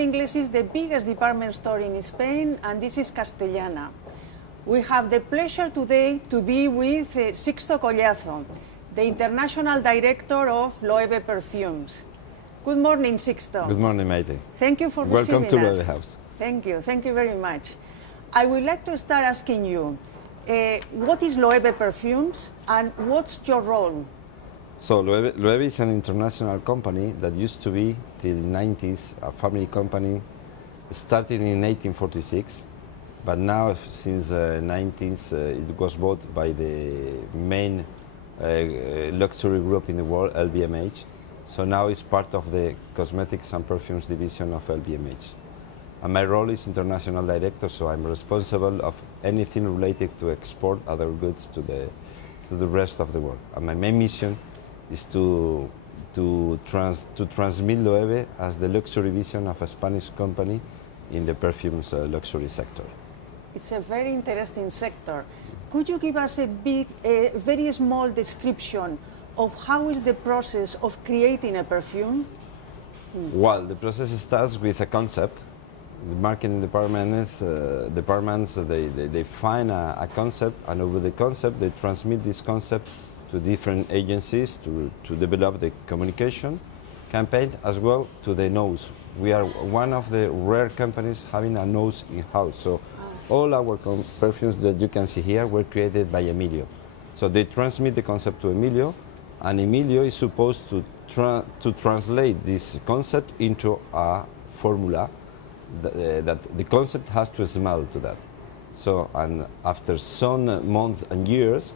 Inglés is the biggest department store in Spain, and this is Castellana. We have the pleasure today to be with Sixto Collazo, the International Director of Loewe Perfumes. Good morning, Sixto. Good morning, Maite. Thank you for receiving us. Welcome to Loewe House. Thank you very much. I would like to start asking you, what is Loewe Perfumes and what's your role? So Loewe is an international company that used to be, till the 90s, a family company, started in 1846, but now since the 90s it was bought by the main luxury group in the world, LVMH. So now it's part of the cosmetics and perfumes division of LVMH. And my role is international director, so I'm responsible of anything related to export other goods to the rest of the world. And my main mission is to transmit Loewe as the luxury vision of a Spanish company in the perfumes luxury sector. It's a very interesting sector. Could you give us a very small description of how is the process of creating a perfume? Well, the process starts with a concept. The marketing departments, they find a concept, and over the concept they transmit this concept to different agencies to develop the communication campaign, as well to the nose. We are one of the rare companies having a nose in-house. So all our perfumes that you can see here were created by Emilio. So they transmit the concept to Emilio, and Emilio is supposed to translate this concept into a formula that the concept has to smell to that. So, and after some months and years,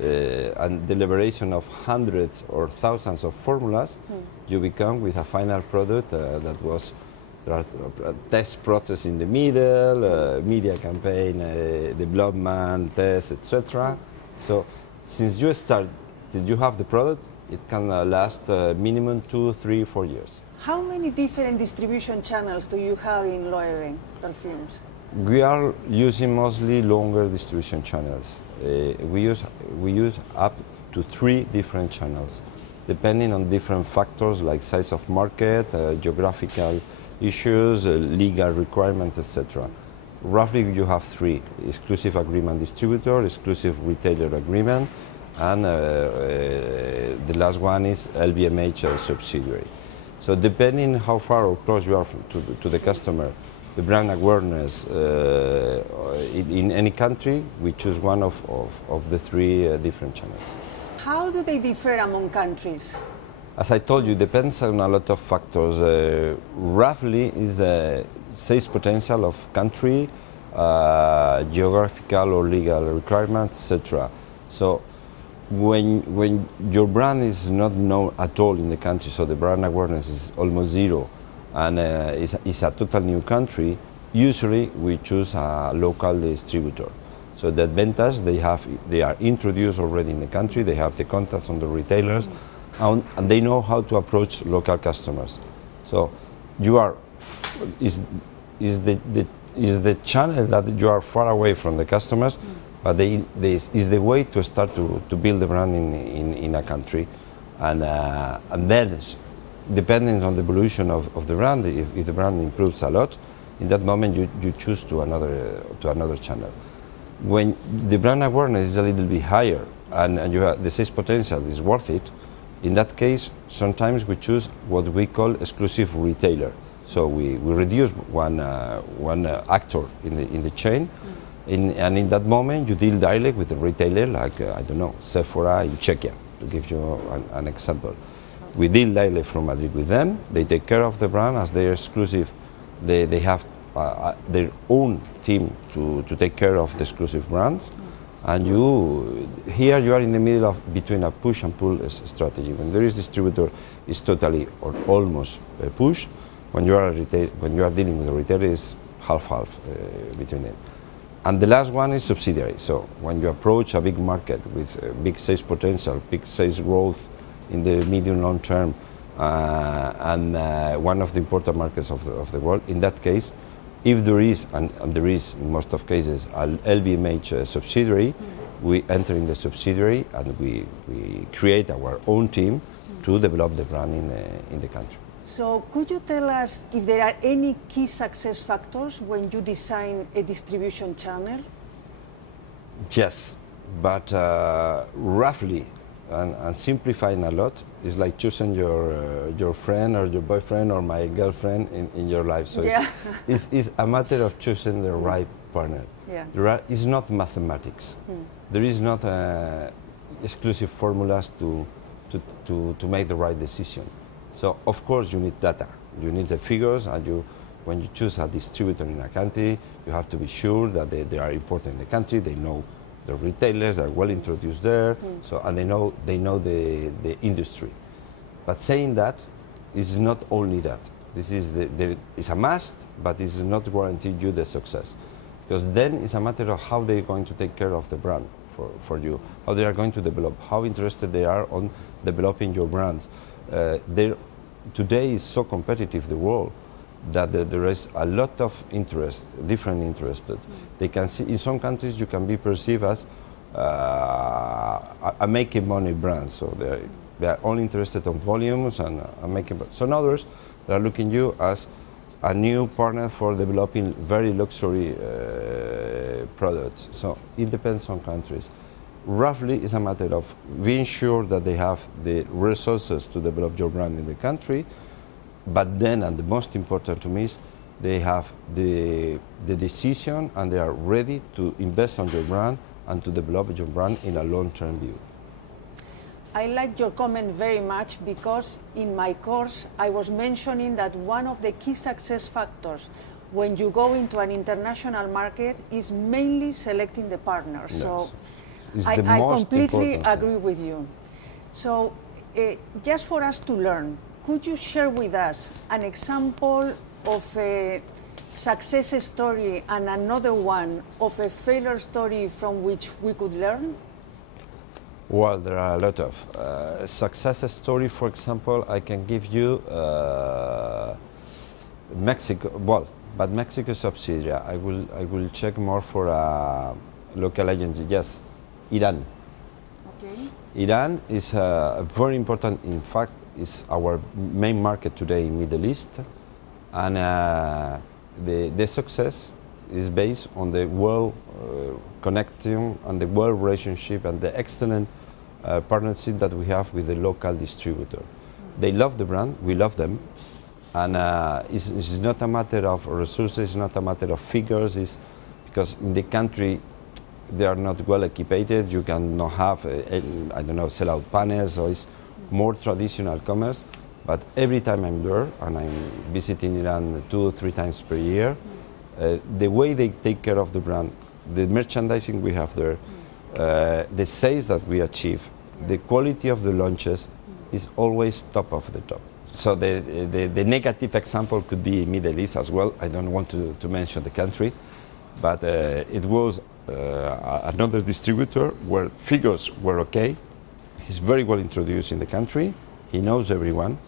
and deliberation of hundreds or thousands of formulas, you become with a final product that was a test process in the middle, media campaign, development, test, etc. So, since you start till you have the product, it can last minimum 2, 3, 4 years. How many different distribution channels do you have in Loewe Perfumes? We are using mostly longer distribution channels. We use up to 3 different channels, depending on different factors like size of market, geographical issues, legal requirements, etc. Roughly you have 3: exclusive agreement distributor, exclusive retailer agreement, and the last one is LVMH subsidiary. So depending how far or close you are to the customer, the brand awareness in any country, we choose one of the 3 different channels. How do they differ among countries? As I told you, it depends on a lot of factors. Roughly is a sales potential of country, geographical or legal requirements, etc. So when your brand is not known at all in the country, so the brand awareness is almost zero, and it's a total new country, usually we choose a local distributor. So the advantage they are introduced already in the country, they have the contacts on the retailers, and they know how to approach local customers. So is the channel that you are far away from the customers, but is the way to start to build the brand in a country, and then depending on the evolution of the brand, if the brand improves a lot, in that moment you choose to another channel. When the brand awareness is a little bit higher and you have the sales potential is worth it, in that case sometimes we choose what we call exclusive retailer. So we reduce one actor in the chain. And in that moment, you deal directly with a retailer like, I don't know, Sephora in Czechia, to give you an example. We deal directly from Madrid with them. They take care of the brand as they are exclusive. They have their own team to take care of the exclusive brands. And here you are in the middle between a push and pull strategy. When there is distributor, it's totally or almost a push. When you are dealing with a retailer, it's half-half between them. And the last one is subsidiary. So when you approach a big market with big sales potential, big sales growth in the medium long term, and one of the important markets of the world, in that case, if there is, and there is in most of cases, an LVMH subsidiary, we enter in the subsidiary and we create our own team to develop the brand in the country. So could you tell us if there are any key success factors when you design a distribution channel? Yes, but roughly and simplifying a lot is like choosing your friend or your boyfriend or my girlfriend in your life. So Yeah. it's a matter of choosing the right partner. Yeah. It's not mathematics. There is not exclusive formulas to make the right decision. So of course you need data. You need the figures, and when you choose a distributor in a country, you have to be sure that they are important in the country. They know the retailers are well introduced there, so and they know the industry. But saying that is not only that. This is it's a must, but it's not guaranteed you the success, because then it's a matter of how they're going to take care of the brand for you, how they are going to develop, how interested they are on developing your brands. Today is so competitive, the world, that there is a lot of interest, different interested. They can see, in some countries you can be perceived as a making money brand, so they are only interested on volumes and making. So in others, they are looking you as a new partner for developing very luxury products. So it depends on countries. Roughly, it's a matter of being sure that they have the resources to develop your brand in the country, but then, and the most important to me, is they have the decision and they are ready to invest on your brand and to develop your brand in a long-term view. I like your comment very much, because in my course I was mentioning that one of the key success factors when you go into an international market is mainly selecting the partners. Yes. So It's I the most completely important thing. agree with you. So just for us to learn, could you share with us an example of a success story and another one of a failure story from which we could learn? Well, there are a lot of success story. For example, I can give you Mexico. Well, but Mexico subsidiary. I will check more for a local agency. Yes, Iran. Okay. Iran is very important. In fact, is our main market today in Middle East, and the success is based on the well connecting and the well relationship and the excellent partnership that we have with the local distributor. They love the brand, we love them, and it's not a matter of resources, it's not a matter of figures, it's because in the country they are not well equipped. You cannot have, I don't know, sell-out panels, so it's more traditional commerce. But every time I'm there, and I'm visiting Iran 2 or 3 times per year, the way they take care of the brand, the merchandising we have there, the sales that we achieve, the quality of the launches is always top of the top. So the negative example could be Middle East as well. I don't want to mention the country, but it was another distributor where figures were okay. He's very well introduced in the country. He knows everyone,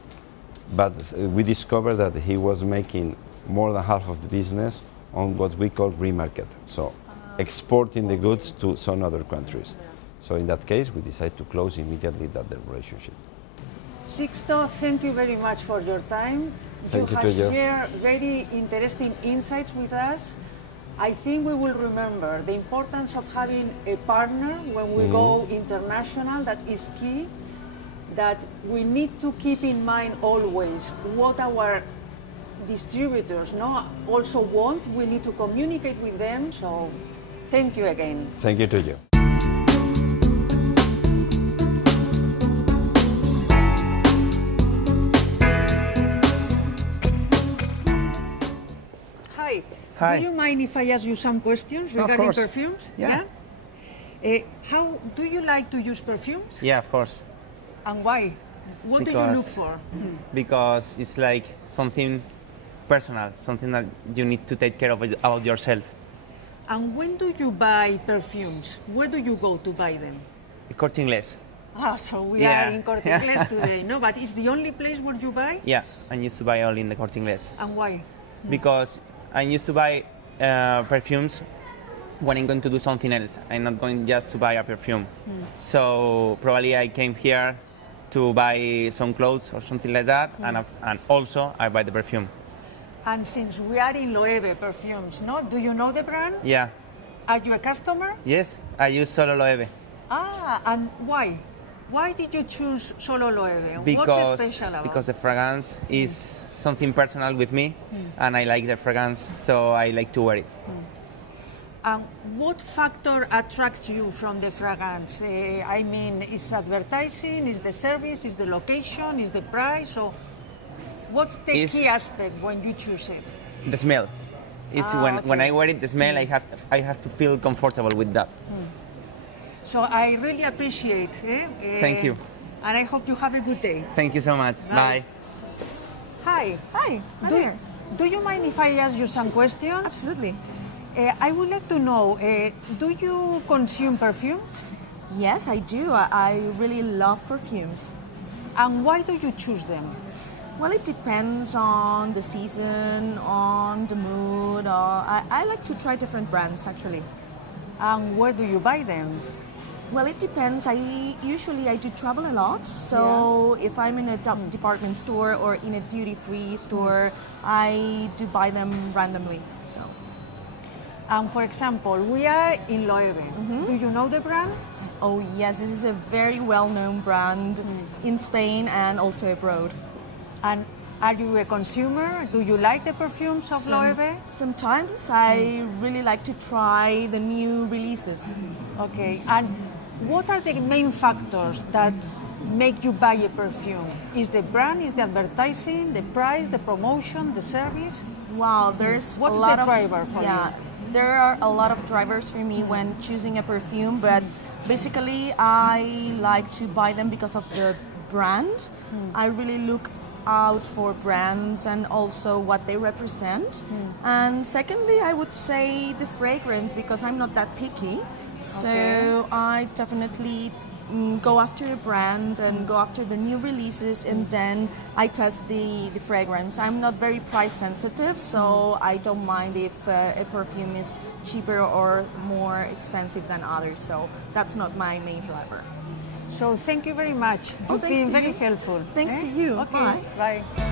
but we discovered that he was making more than half of the business on what we call remarket, so exporting the goods to some other countries. So in that case, we decided to close immediately that relationship. Sixto, thank you very much for your time. Thank you have to you. shared very interesting insights with us. I think we will remember the importance of having a partner when we go international. That is key. That we need to keep in mind always what our distributors also want. We need to communicate with them. So thank you again. Thank you to you. Hi. Do you mind if I ask you some questions regarding course. perfumes? Yeah. How do you like to use perfumes? Yeah, of course. And why? What do you look for? Because it's like something personal, something that you need to take care of about yourself. And when do you buy perfumes? Where do you go to buy them? Corte Inglés. So we are in Corte Inglés today. No, but it's the only place where you buy? Yeah, I used to buy all in the Corte Inglés. And why? Because I used to buy perfumes when I'm going to do something else. I'm not going just to buy a perfume. So probably I came here to buy some clothes or something like that, and also I buy the perfume. And since we are in Loewe Perfumes, no? Do you know the brand? Yeah. Are you a customer? Yes, I use solo Loewe. Ah, and why? Why did you choose solo Loewe? What's Because special about because the fragrance is something personal with me, and I like the fragrance, so I like to wear it. And what factor attracts you from the fragrance? I mean, is advertising, is the service, is the location, is the price? Or what's the Is- key aspect when you choose it? The smell. Is when I wear it, the smell, I have to feel comfortable with that. So I really appreciate. Thank you. And I hope you have a good day. Thank you so much. Bye. Bye. Hi. Hi, Do, there. do you mind if I ask you some questions? Absolutely. I would like to know, do you consume perfume? Yes, I do. I really love perfumes. And why do you choose them? Well, it depends on the season, on the mood. I like to try different brands, actually. And where do you buy them? Well, it depends. I do travel a lot, so if I'm in a department store or in a duty-free store, I do buy them randomly. So. For example, we are in Loewe. Do you know the brand? Oh yes, this is a very well-known brand in Spain and also abroad. And are you a consumer? Do you like the perfumes of Loewe? Sometimes I really like to try the new releases. Okay. And what are the main factors that make you buy a perfume? Is the brand, is the advertising, the price, the promotion, the service? Wow, there's What's a lot the of driver for you? There are a lot of drivers for me when choosing a perfume, but basically I like to buy them because of the brand. I really look out for brands and also what they represent. And secondly, I would say the fragrance, because I'm not that picky. So I definitely go after a brand and go after the new releases, and then I test the fragrance. I'm not very price sensitive, so I don't mind if a perfume is cheaper or more expensive than others. So that's not my main driver. So thank you very much. You've thanks been to very you. helpful. Thanks to you. Okay. Bye. Bye.